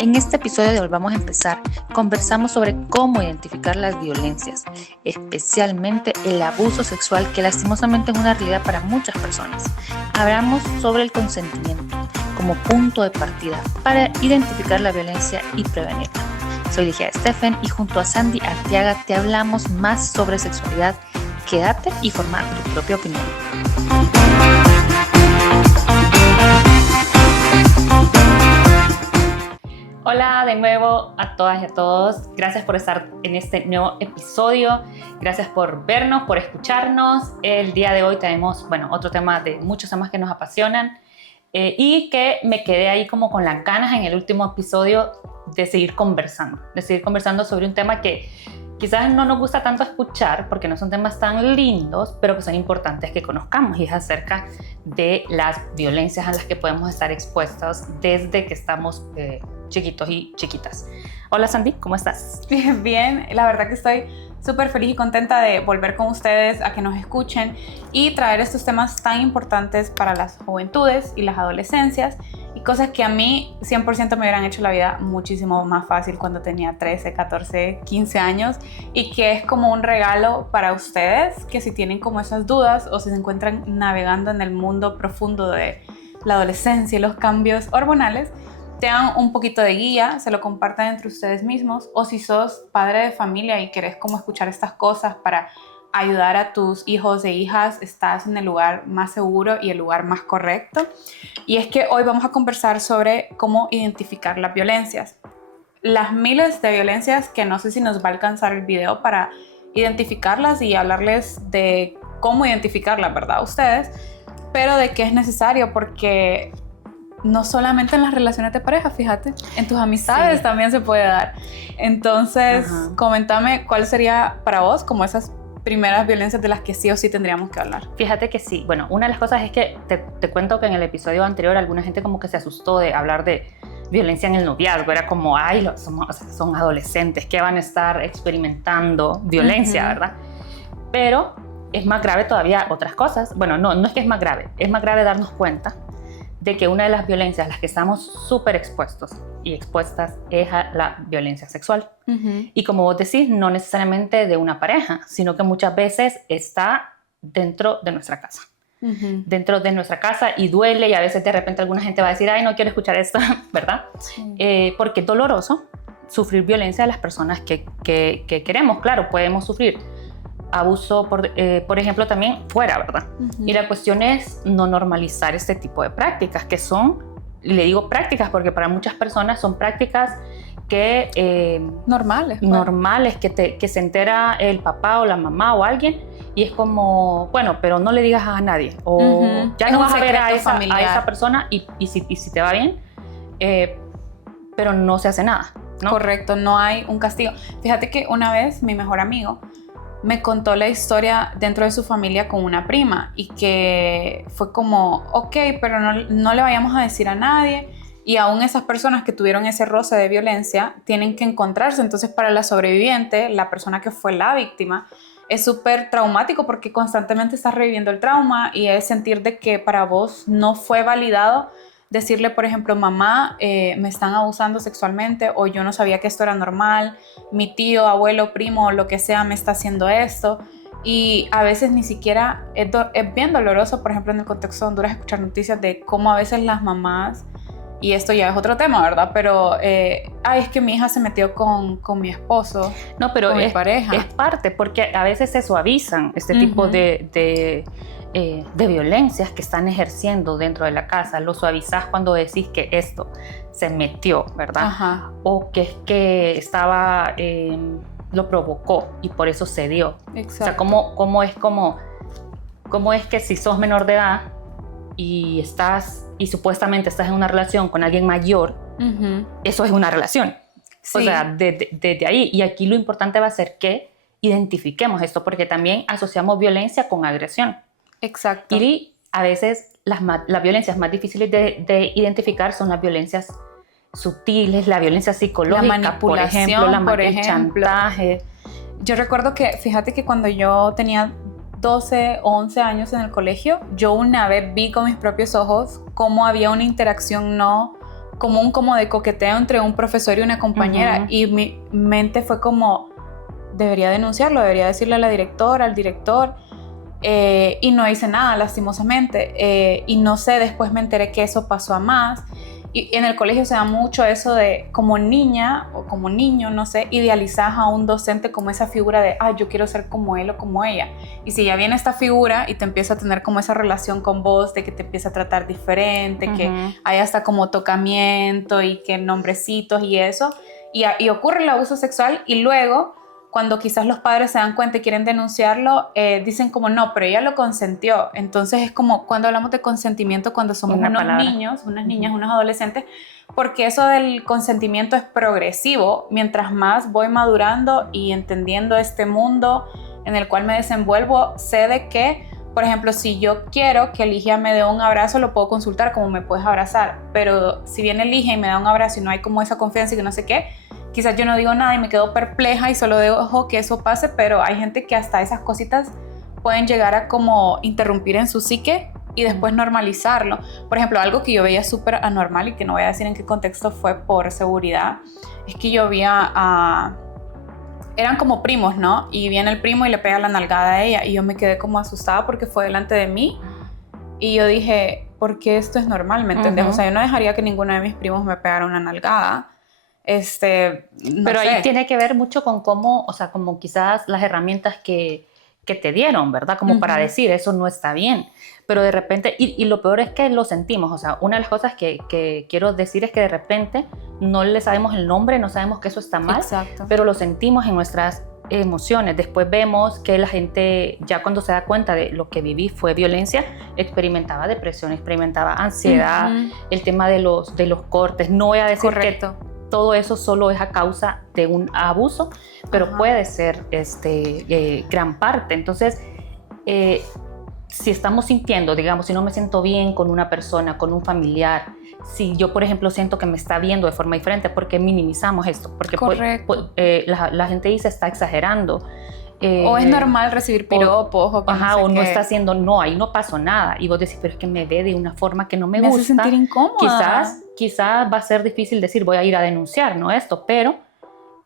En este episodio de Volvamos a Empezar, conversamos sobre cómo identificar las violencias, especialmente el abuso sexual que lastimosamente es una realidad para muchas personas. Hablamos sobre el consentimiento como punto de partida para identificar la violencia y prevenirla. Soy Ligia Stephen y junto a Sandy Arteaga te hablamos más sobre sexualidad. Quédate y forma tu propia opinión. Hola de nuevo a todas y a todos. Gracias por estar en este nuevo episodio. Gracias por vernos, por escucharnos. El día de hoy tenemos, otro tema de muchos temas que nos apasionan y que me quedé ahí como con las ganas en el último episodio de seguir conversando sobre un tema que quizás no nos gusta tanto escuchar porque no son temas tan lindos, pero que son importantes que conozcamos, y es acerca de las violencias a las que podemos estar expuestos desde que estamos chiquitos y chiquitas. Hola Sandy, ¿cómo estás? Bien, la verdad que estoy súper feliz y contenta de volver con ustedes a que nos escuchen y traer estos temas tan importantes para las juventudes y las adolescencias, y cosas que a mí 100% me hubieran hecho la vida muchísimo más fácil cuando tenía 13, 14, 15 años, y que es como un regalo para ustedes que si tienen como esas dudas o si se encuentran navegando en el mundo profundo de la adolescencia y los cambios hormonales, tengan un poquito de guía, se lo compartan entre ustedes mismos, o si sos padre de familia y querés como escuchar estas cosas para ayudar a tus hijos e hijas, estás en el lugar más seguro y el lugar más correcto. Y es que hoy vamos a conversar sobre cómo identificar las violencias. Las miles de violencias que no sé si nos va a alcanzar el video para identificarlas y hablarles de cómo identificarlas, ¿verdad? Ustedes, pero de qué es necesario, porque no solamente en las relaciones de pareja, fíjate, en tus amistades también se puede dar. Entonces, coméntame cuál sería para vos como esas primeras violencias de las que sí o sí tendríamos que hablar. Fíjate que sí. Bueno, una de las cosas es que te cuento que en el episodio anterior alguna gente como que se asustó de hablar de violencia en el noviazgo. Era como, son adolescentes que van a estar experimentando violencia, ¿verdad? Pero es más grave todavía otras cosas. Bueno, no es que es más grave darnos cuenta de que una de las violencias a las que estamos súper expuestos y expuestas es a la violencia sexual. Y como vos decís, no necesariamente de una pareja, sino que muchas veces está dentro de nuestra casa. Dentro de nuestra casa, y duele, y a veces de repente alguna gente va a decir, ay, no quiero escuchar esto, ¿verdad? Porque es doloroso sufrir violencia de las personas que queremos. Claro, podemos sufrir abuso, por ejemplo, también fuera, ¿verdad? Y la cuestión es no normalizar este tipo de prácticas, que son, le digo prácticas porque para muchas personas son prácticas que normales, que se entera el papá o la mamá o alguien, y es como, bueno, pero no le digas a nadie, o ya no vas a ver a esa persona, y si te va bien, pero no se hace nada, ¿no? Correcto, no hay un castigo. Fíjate que una vez mi mejor amigo me contó la historia dentro de su familia con una prima, y que fue como, ok, pero no le vayamos a decir a nadie, y aún esas personas que tuvieron ese roce de violencia tienen que encontrarse. Entonces para la sobreviviente, la persona que fue la víctima, es súper traumático porque constantemente estás reviviendo el trauma, y es sentir de que para vos no fue validado decirle, por ejemplo, mamá, me están abusando sexualmente, o yo no sabía que esto era normal, mi tío, abuelo, primo, lo que sea me está haciendo esto. Y a veces ni siquiera es bien doloroso, por ejemplo, en el contexto de Honduras, escuchar noticias de cómo a veces las mamás, y esto ya es otro tema, ¿verdad? Pero, es que mi hija se metió con mi esposo, no, pero con mi pareja. Es parte, porque a veces se suavizan este tipo de violencias que están ejerciendo dentro de la casa. Lo suavizás cuando decís que esto se metió, ¿verdad? O que es que estaba, lo provocó y por eso se dio. Exacto. O sea, ¿cómo es que si sos menor de edad y supuestamente estás en una relación con alguien mayor, eso es una relación? Sí. O sea, desde ahí. Y aquí lo importante va a ser que identifiquemos esto, porque también asociamos violencia con agresión. Exacto. Y a veces las violencias más difíciles de identificar son las violencias sutiles, la violencia psicológica, la manipulación, el chantaje. Yo recuerdo que, fíjate que cuando yo tenía 12 o 11 años en el colegio, yo una vez vi con mis propios ojos cómo había una interacción no común como de coqueteo entre un profesor y una compañera. Y mi mente fue como, debería denunciarlo, debería decirle a la directora, al director. Y no hice nada, lastimosamente. Y no sé, después me enteré que eso pasó a más. Y en el colegio se da mucho eso de, como niña o como niño, no sé, idealizas a un docente como esa figura de, yo quiero ser como él o como ella. Y si ya viene esta figura y te empieza a tener como esa relación con vos, de que te empieza a tratar diferente, que hay hasta como tocamiento y que nombrecitos y eso, y ocurre el abuso sexual, y luego, cuando quizás los padres se dan cuenta y quieren denunciarlo, dicen como no, pero ella lo consentió. Entonces es como cuando hablamos de consentimiento, cuando somos unos niños, unas niñas, unos adolescentes, porque eso del consentimiento es progresivo. Mientras más voy madurando y entendiendo este mundo en el cual me desenvuelvo, sé de que, por ejemplo, si yo quiero que Ligia me dé un abrazo, lo puedo consultar como me puedes abrazar, pero si viene Ligia y me da un abrazo y no hay como esa confianza y que no sé qué, quizás yo no digo nada y me quedo perpleja y solo dejo que eso pase, pero hay gente que hasta esas cositas pueden llegar a como interrumpir en su psique y después normalizarlo. Por ejemplo, algo que yo veía súper anormal y que no voy a decir en qué contexto fue por seguridad, es que yo veía eran como primos, ¿no? Y viene el primo y le pega la nalgada a ella y yo me quedé como asustada porque fue delante de mí y yo dije, ¿por qué esto es normal? ¿Me entendés? O sea, yo no dejaría que ninguno de mis primos me pegara una nalgada. No pero sé. ahí tiene que ver mucho con cómo, o sea, como quizás las herramientas que te dieron, ¿verdad? Como para decir, eso no está bien. Pero de repente, y lo peor es que lo sentimos, o sea, una de las cosas que quiero decir es que de repente no le sabemos el nombre, no sabemos que eso está mal, pero lo sentimos en nuestras emociones. Después vemos que la gente, ya cuando se da cuenta de lo que viví fue violencia, experimentaba depresión, experimentaba ansiedad, el tema de los cortes. No voy a decir que todo eso solo es a causa de un abuso, pero puede ser gran parte. Entonces, si estamos sintiendo, digamos, si no me siento bien con una persona, con un familiar, si yo, por ejemplo, siento que me está viendo de forma diferente, porque minimizamos esto, porque la gente dice está exagerando. O es normal recibir piropos. O no está haciendo, no, ahí no pasó nada. Y vos decís, pero es que me ve de una forma que no me gusta. Me hace sentir incómoda. Quizás va a ser difícil decir, voy a ir a denunciar, ¿no? Esto, pero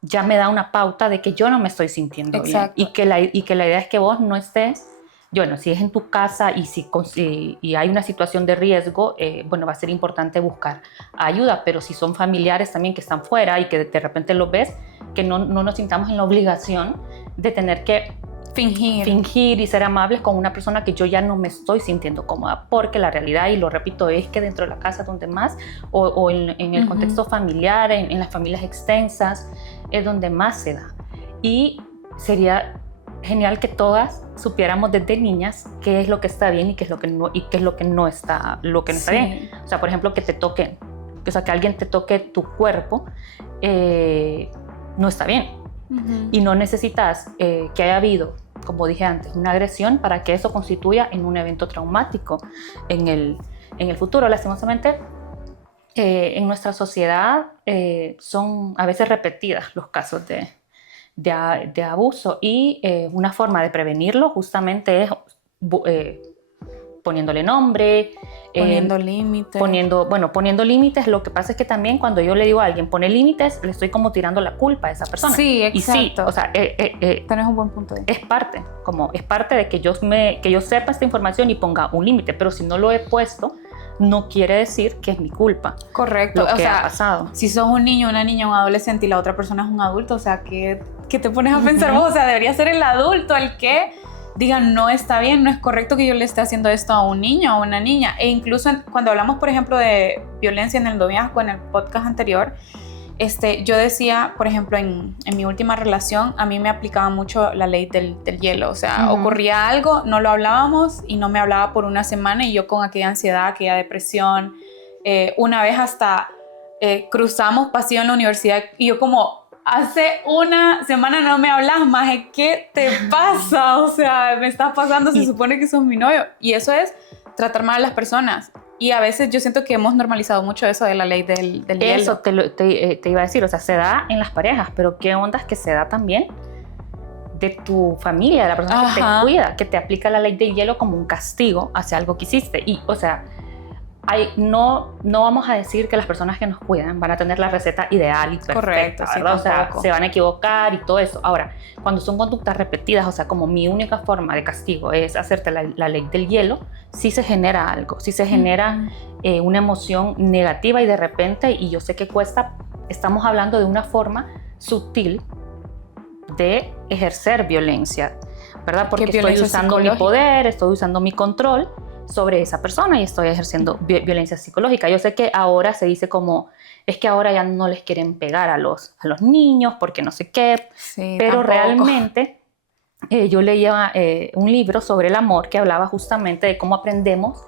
ya me da una pauta de que yo no me estoy sintiendo bien. Y que la idea es que vos no estés, bueno, si es en tu casa y hay una situación de riesgo, bueno, va a ser importante buscar ayuda, pero si son familiares también que están fuera y que de repente los ves, que no nos sintamos en la obligación de tener que fingir y ser amables con una persona que yo ya no me estoy sintiendo cómoda, porque la realidad, y lo repito, es que dentro de la casa donde más, o en el contexto familiar, en las familias extensas, es donde más se da. Y sería genial que todas supiéramos desde niñas qué es lo que está bien y qué es lo que no está bien. O sea, por ejemplo, que te toquen, o sea, que alguien te toque tu cuerpo, no está bien. Y no necesitas que haya habido, como dije antes, una agresión para que eso constituya en un evento traumático en el futuro. Lastimosamente, en nuestra sociedad son a veces repetidas los casos de abuso, y una forma de prevenirlo justamente es poniéndole nombre, poniendo límites. Poniendo límites. Lo que pasa es que también cuando yo le digo a alguien pone límites, le estoy como tirando la culpa a esa persona. Sí, exacto. Y sí, o sea, tenés un buen punto ahí. Es parte de que yo sepa esta información y ponga un límite, pero si no lo he puesto, no quiere decir que es mi culpa. Correcto. Lo que ha pasado. Si sos un niño, una niña, un adolescente y la otra persona es un adulto, o sea, ¿qué te pones a pensar vos? O sea, debería ser el adulto el que diga, no está bien, no es correcto que yo le esté haciendo esto a un niño o a una niña. E incluso cuando hablamos, por ejemplo, de violencia en el noviazgo, en el podcast anterior, yo decía, por ejemplo, en mi última relación, a mí me aplicaba mucho la ley del hielo. O sea, ocurría algo, no lo hablábamos y no me hablaba por una semana y yo con aquella ansiedad, aquella depresión. Una vez hasta cruzamos pasillo en la universidad y yo como, hace una semana no me hablas más, ¿qué te pasa? O sea, me estás pasando, se supone que sos mi novio. Y eso es tratar mal a las personas. Y a veces yo siento que hemos normalizado mucho eso de la ley del hielo. Eso te iba a decir, o sea, se da en las parejas, pero ¿qué onda es que se da también de tu familia, de la persona que te cuida, que te aplica la ley del hielo como un castigo hacia algo que hiciste? Y, o sea, no vamos a decir que las personas que nos cuidan van a tener la receta ideal y perfecta, correcto, sí, ¿verdad? O sea, tampoco. se van a equivocar y todo eso. Ahora, cuando son conductas repetidas, o sea, como mi única forma de castigo es hacerte la ley del hielo, sí se genera algo, sí se genera una emoción negativa y de repente, y yo sé que cuesta, estamos hablando de una forma sutil de ejercer violencia, ¿verdad? Porque estoy usando mi poder, estoy usando mi control sobre esa persona y estoy ejerciendo violencia psicológica. Yo sé que ahora se dice como, es que ahora ya no les quieren pegar a los niños porque no sé qué, sí, pero tampoco. realmente yo leía un libro sobre el amor que hablaba justamente de cómo aprendemos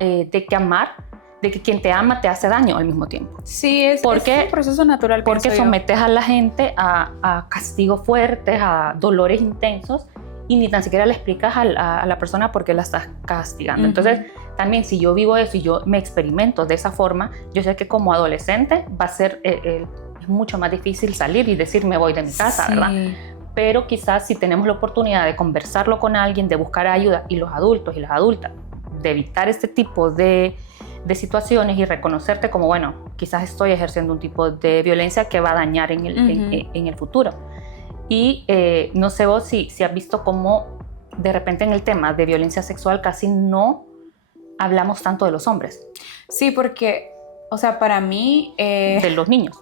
de que amar, de que quien te ama te hace daño al mismo tiempo. Sí, es un proceso natural. Porque sometes a la gente a castigos fuertes, a dolores intensos, y ni tan siquiera le explicas a la persona por qué la estás castigando. Entonces, también si yo vivo eso y yo me experimento de esa forma, yo sé que como adolescente va a ser es mucho más difícil salir y decir me voy de mi casa, sí, ¿verdad? Pero quizás si tenemos la oportunidad de conversarlo con alguien, de buscar ayuda, y los adultos y las adultas, de evitar este tipo de situaciones y reconocerte como, bueno, quizás estoy ejerciendo un tipo de violencia que va a dañar en el futuro. Y no sé vos si has visto cómo de repente en el tema de violencia sexual casi no hablamos tanto de los hombres. Sí, porque, o sea, para mí... de los niños.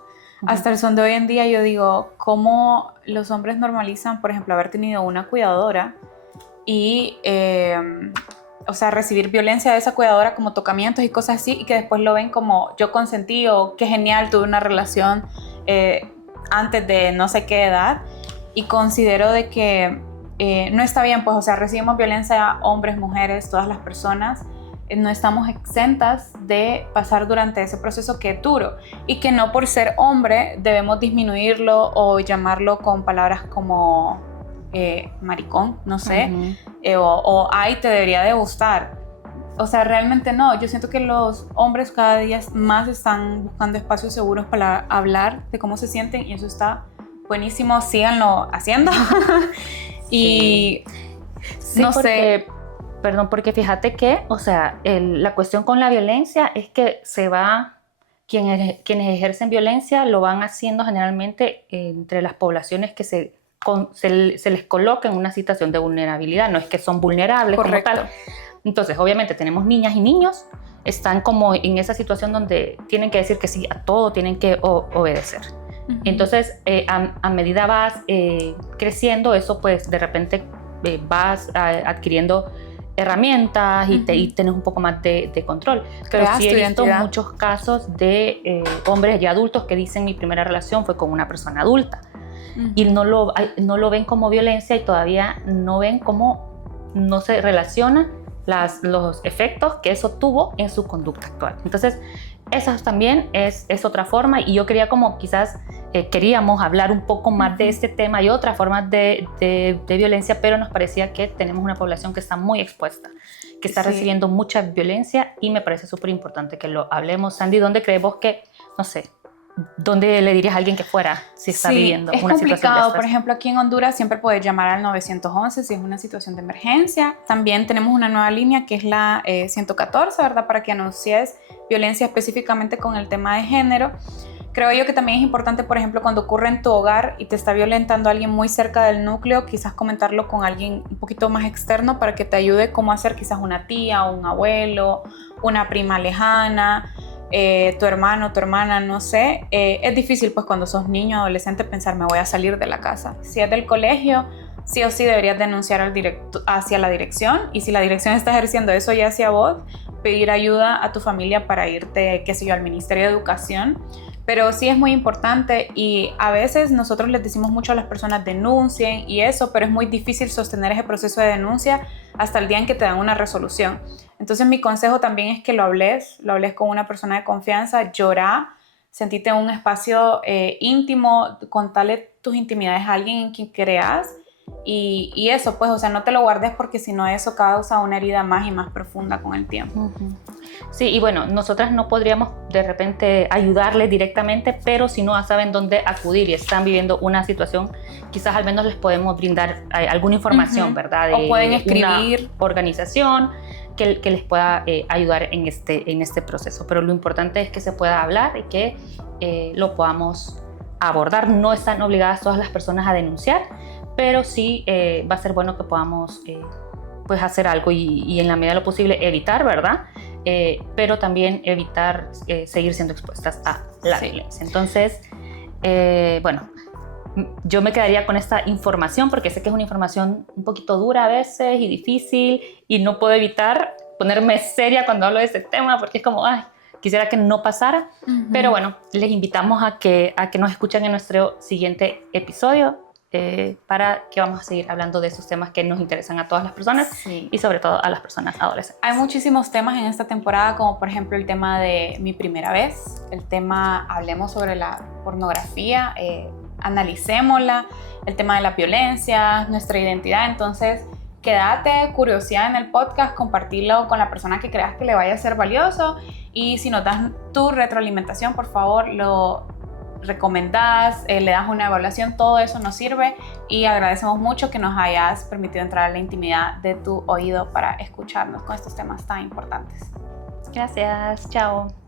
Hasta el son de hoy en día yo digo, cómo los hombres normalizan, por ejemplo, haber tenido una cuidadora y... o sea, recibir violencia de esa cuidadora como tocamientos y cosas así, y que después lo ven como yo consentí o qué genial, tuve una relación antes de no sé qué edad, y considero de que no está bien, pues, o sea, recibimos violencia hombres, mujeres, todas las personas, no estamos exentas de pasar durante ese proceso que es duro, y que no por ser hombre debemos disminuirlo o llamarlo con palabras como maricón, no sé, o ay, te debería de gustar. O sea, realmente no. Yo siento que los hombres cada día más están buscando espacios seguros para hablar de cómo se sienten, y eso está buenísimo. Síganlo haciendo. Y sí, no sé. Perdón, porque fíjate que, o sea, la cuestión con la violencia es que quienes ejercen violencia lo van haciendo generalmente entre las poblaciones que se les coloca en una situación de vulnerabilidad, no es que son vulnerables. Correcto. Como tal. Entonces, obviamente tenemos niñas y niños, están como en esa situación donde tienen que decir que sí a todo, tienen que obedecer. Entonces, a medida vas creciendo, eso pues de repente vas adquiriendo herramientas y tienes un poco más de control. Pero sí he visto muchos casos de hombres ya adultos que dicen mi primera relación fue con una persona adulta. Y no lo ven como violencia y todavía no ven cómo no se relacionan los efectos que eso tuvo en su conducta actual. Entonces, esa también es otra forma, y yo quería como quizás queríamos hablar un poco más de este tema y otras formas de violencia, pero nos parecía que tenemos una población que está muy expuesta, que está recibiendo mucha violencia, y me parece súper importante que lo hablemos. Sandy, ¿dónde crees vos que, no sé, dónde le dirías a alguien que fuera si está viviendo una situación de estas? Es complicado. Por ejemplo, aquí en Honduras siempre puedes llamar al 911 si es una situación de emergencia. También tenemos una nueva línea que es la 114, ¿verdad? Para que anuncies violencia específicamente con el tema de género. Creo yo que también es importante, por ejemplo, cuando ocurre en tu hogar y te está violentando alguien muy cerca del núcleo, quizás comentarlo con alguien un poquito más externo para que te ayude cómo hacer, quizás una tía, un abuelo, una prima lejana, tu hermano, tu hermana, no sé. Es difícil pues cuando sos niño o adolescente pensar me voy a salir de la casa. Si es del colegio, sí o sí deberías denunciar hacia la dirección, y si la dirección está ejerciendo eso ya hacia vos, pedir ayuda a tu familia para irte, qué sé yo, al Ministerio de Educación. Pero sí es muy importante, y a veces nosotros les decimos mucho a las personas denuncien y eso, pero es muy difícil sostener ese proceso de denuncia hasta el día en que te dan una resolución. Entonces mi consejo también es que lo hables con una persona de confianza, llorá, sentite en un espacio íntimo, contale tus intimidades a alguien en quien creas, y eso pues, o sea, no te lo guardes, porque si no eso causa una herida más y más profunda con el tiempo. Sí, y bueno, nosotras no podríamos de repente ayudarles directamente, pero si no saben dónde acudir y están viviendo una situación, quizás al menos les podemos brindar alguna información, ¿verdad? O pueden escribir. Una organización que les pueda ayudar en este proceso. Pero lo importante es que se pueda hablar y que lo podamos abordar. No están obligadas todas las personas a denunciar, pero sí va a ser bueno que podamos pues hacer algo y en la medida de lo posible evitar, ¿verdad? Pero también evitar seguir siendo expuestas a la violencia. Entonces, bueno, yo me quedaría con esta información porque sé que es una información un poquito dura a veces y difícil y no puedo evitar ponerme seria cuando hablo de este tema porque es como, ay, quisiera que no pasara. Pero bueno, les invitamos a que nos escuchen en nuestro siguiente episodio para que vamos a seguir hablando de esos temas que nos interesan a todas las personas y sobre todo a las personas adolescentes. Hay muchísimos temas en esta temporada, como por ejemplo el tema de mi primera vez, el tema, hablemos sobre la pornografía, analicémosla, el tema de la violencia, nuestra identidad. Entonces, quédate, curiosidad en el podcast, compartirlo con la persona que creas que le vaya a ser valioso y si nos das tu retroalimentación, por favor, lo recomendás, le das una evaluación, todo eso nos sirve y agradecemos mucho que nos hayas permitido entrar a la intimidad de tu oído para escucharnos con estos temas tan importantes. Gracias, chao.